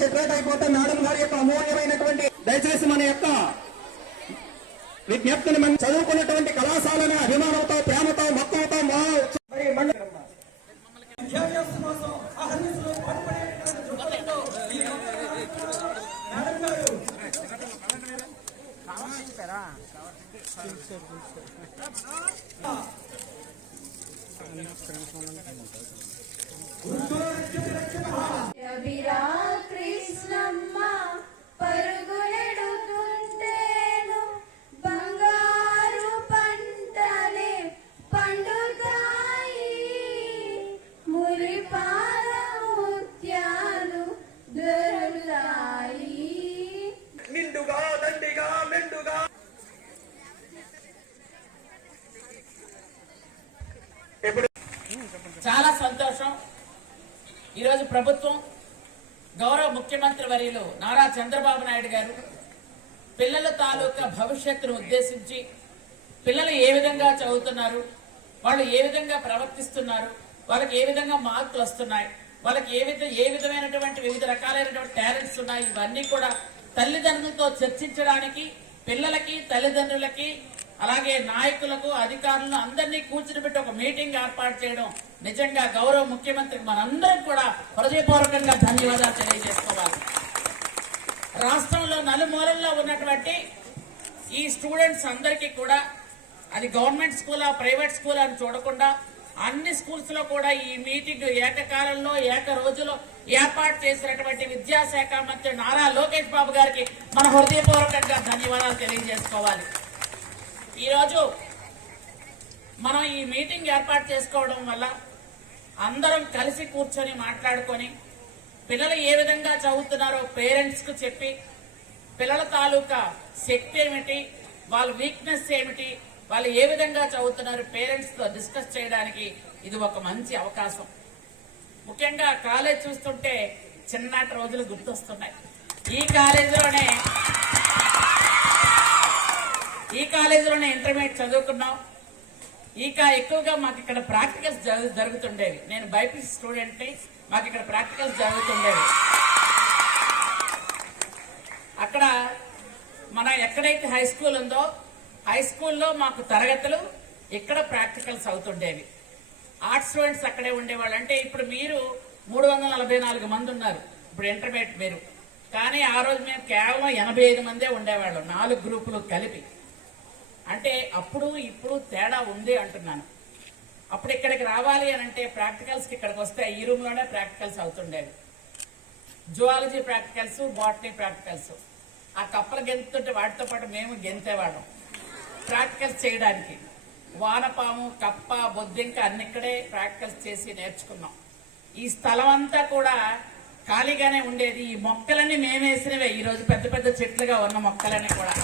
Separate అయిపోతే madam గారి యొక్క అమూల్యమైనటువంటి దయచేసి మన యొక్క విజ్ఞప్తిని మనం చదువుకున్నటువంటి కళాశాలని అభిమానంతో ప్రేమతో మొత్తంతో కృష్ణమ్మ పరుగులెడుతుంటేను బంగారు పంటలే పండుతాయి, మురిపాల ముత్యాలు దొరుకుతాయి. నిండుగా దండిగా మెండుగా చాలా సంతోషం. ఈరోజు ప్రభుత్వం గౌరవ ముఖ్యమంత్రి వర్యులు నారా చంద్రబాబు నాయుడు గారు పిల్లల తాలూకా భవిష్యత్తును ఉద్దేశించి పిల్లలు ఏ విధంగా చదువుతున్నారు, వాళ్ళు ఏ విధంగా ప్రవర్తిస్తున్నారు, వాళ్ళకి ఏ విధంగా మార్కులు వస్తున్నాయి, వాళ్ళకి ఏ విధమైనటువంటి వివిధ రకాలైనటువంటి టాలెంట్స్ ఉన్నాయి, ఇవన్నీ కూడా తల్లిదండ్రులతో చర్చించడానికి పిల్లలకి తల్లిదండ్రులకి అలాగే నాయకులకు అధికారులను అందరినీ కూర్చుని పెట్టి ఒక మీటింగ్ ఏర్పాటు చేయడం నిజంగా గౌరవ ముఖ్యమంత్రికి మనందరం కూడా హృదయపూర్వకంగా ధన్యవాదాలు తెలియజేసుకోవాలి. రాష్ట్రంలో నలుమూలల్లో ఉన్నటువంటి ఈ స్టూడెంట్స్ అందరికీ కూడా అది గవర్నమెంట్ స్కూలా ప్రైవేట్ స్కూల్ అని చూడకుండా అన్ని స్కూల్స్ లో కూడా ఈ మీటింగ్ ఏకకాలంలో ఏక రోజులో ఏర్పాటు చేసినటువంటి విద్యాశాఖ మంత్రి నారా లోకేష్ బాబు గారికి మన హృదయపూర్వకంగా ధన్యవాదాలు తెలియజేసుకోవాలి. ఈరోజు మనం ఈ మీటింగ్ ఏర్పాటు చేసుకోవడం వల్ల అందరం కలిసి కూర్చొని మాట్లాడుకొని పిల్లలు ఏ విధంగా చదువుతున్నారో పేరెంట్స్ కు చెప్పి పిల్లల తాలూకా శక్తి ఏమిటి, వాళ్ళ వీక్నెస్ ఏమిటి, వాళ్ళు ఏ విధంగా చదువుతున్నారు పేరెంట్స్ తో డిస్కస్ చేయడానికి ఇది ఒక మంచి అవకాశం. ముఖ్యంగా కాలేజ్ చూస్తుంటే చిన్నటి రోజులు గుర్తొస్తున్నాయి. ఈ కాలేజీలోనే ఇంటర్మీడియట్ చదువుకున్నాం. ఎక్కువగా మాకు ఇక్కడ ప్రాక్టికల్స్ జరుగుతుండేవి. నేను బైపీసీ స్టూడెంట్ ని, మాకు ఇక్కడ ప్రాక్టికల్స్ జరుగుతుండేవి. అక్కడ మన ఎక్కడైతే హై స్కూల్ ఉందో హై స్కూల్లో మాకు తరగతులు, ఇక్కడ ప్రాక్టికల్స్ అవుతుండేవి. ఆర్ట్స్ స్టూడెంట్స్ అక్కడే ఉండేవాళ్ళు. అంటే ఇప్పుడు మీరు 344 మంది ఉన్నారు ఇప్పుడు ఇంటర్మీడియట్ మీరు, కానీ ఆ రోజు మేము కేవలం 85 మందే ఉండేవాళ్ళం 4 గ్రూపులు కలిపి. అంటే అప్పుడు ఇప్పుడు తేడా ఉంది అంటున్నాను. అప్పుడు ఇక్కడికి రావాలి అని అంటే ప్రాక్టికల్స్కి ఇక్కడికి వస్తే ఈ రూమ్ లోనే ప్రాక్టికల్స్ అవుతుండేవి. Zoology practicals, botany practicals. ఆ కప్పలు గెంతుంటే వాటితో పాటు మేము గెంతేవాళ్ళం ప్రాక్టికల్స్ చేయడానికి. వానపాము, కప్ప, బొద్దింక అన్ని ఇక్కడే ప్రాక్టికల్స్ చేసి నేర్చుకున్నాం. ఈ స్థలం అంతా కూడా ఖాళీగానే ఉండేది. ఈ మొక్కలన్నీ మేమేసినవే. ఈ రోజు పెద్ద పెద్ద చెట్లుగా ఉన్న మొక్కలన్నీ కూడా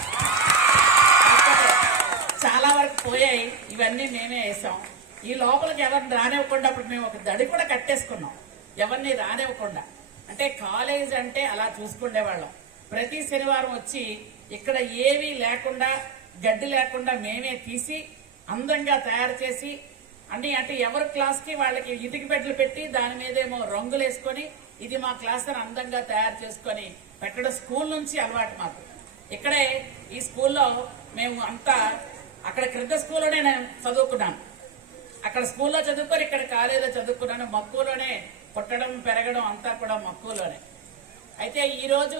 చాలా వరకు పోయాయి. ఇవన్నీ మేమే వేసాం. ఈ లోపలికి ఎవరిని రానివ్వకుండా అప్పుడు మేము ఒక దడి కూడా కట్టేసుకున్నాం, ఎవరిని రానివ్వకుండా. అంటే కాలేజ్ అంటే అలా చూసుకునేవాళ్ళం. ప్రతి శనివారం వచ్చి ఇక్కడ ఏమీ లేకుండా, గడ్డి లేకుండా మేమే తీసి అందంగా తయారు చేసి అంటే ఎవరి క్లాస్ కి వాళ్ళకి ఇటుక బెడ్లు పెట్టి దాని మీదేమో రంగులు వేసుకొని ఇది మా క్లాస్ అని అందంగా తయారు చేసుకొని పెట్టడం స్కూల్ నుంచి అలవాటు మాకు. ఇక్కడే ఈ స్కూల్లో మేము అంతా అక్కడ క్రింద స్కూల్లోనే నేను చదువుకున్నాను. అక్కడ స్కూల్లో చదువుకొని ఇక్కడ కాలేజీలో చదువుకున్నాను. మక్కువలోనే పుట్టడం పెరగడం అంతా కూడా మక్కువలోనే. అయితే ఈరోజు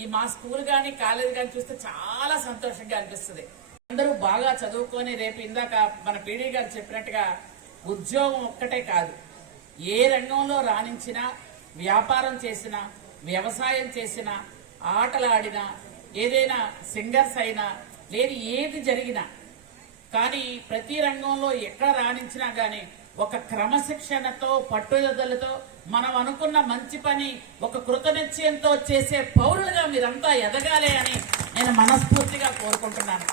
ఈ మా స్కూల్ కానీ కాలేజ్ కానీ చూస్తే చాలా సంతోషంగా అనిపిస్తుంది. అందరూ బాగా చదువుకొని రేపు ఇందాక మన పీడీ గారు చెప్పినట్టుగా ఉద్యోగం ఒక్కటే కాదు, ఏ రంగంలో రాణించినా, వ్యాపారం చేసినా, వ్యవసాయం చేసినా, ఆటలాడినా, ఏదైనా సింగర్స్ అయినా, లేదు ఏది జరిగినా కానీ ప్రతి రంగంలో ఎక్కడ రాణించినా గానీ ఒక క్రమశిక్షణతో పట్టుదలతో మనం అనుకున్న మంచి పని ఒక కృతనిశ్చయంతో చేసే పౌరులుగా మీరంతా ఎదగాలి అని నేను మనస్ఫూర్తిగా కోరుకుంటున్నాను.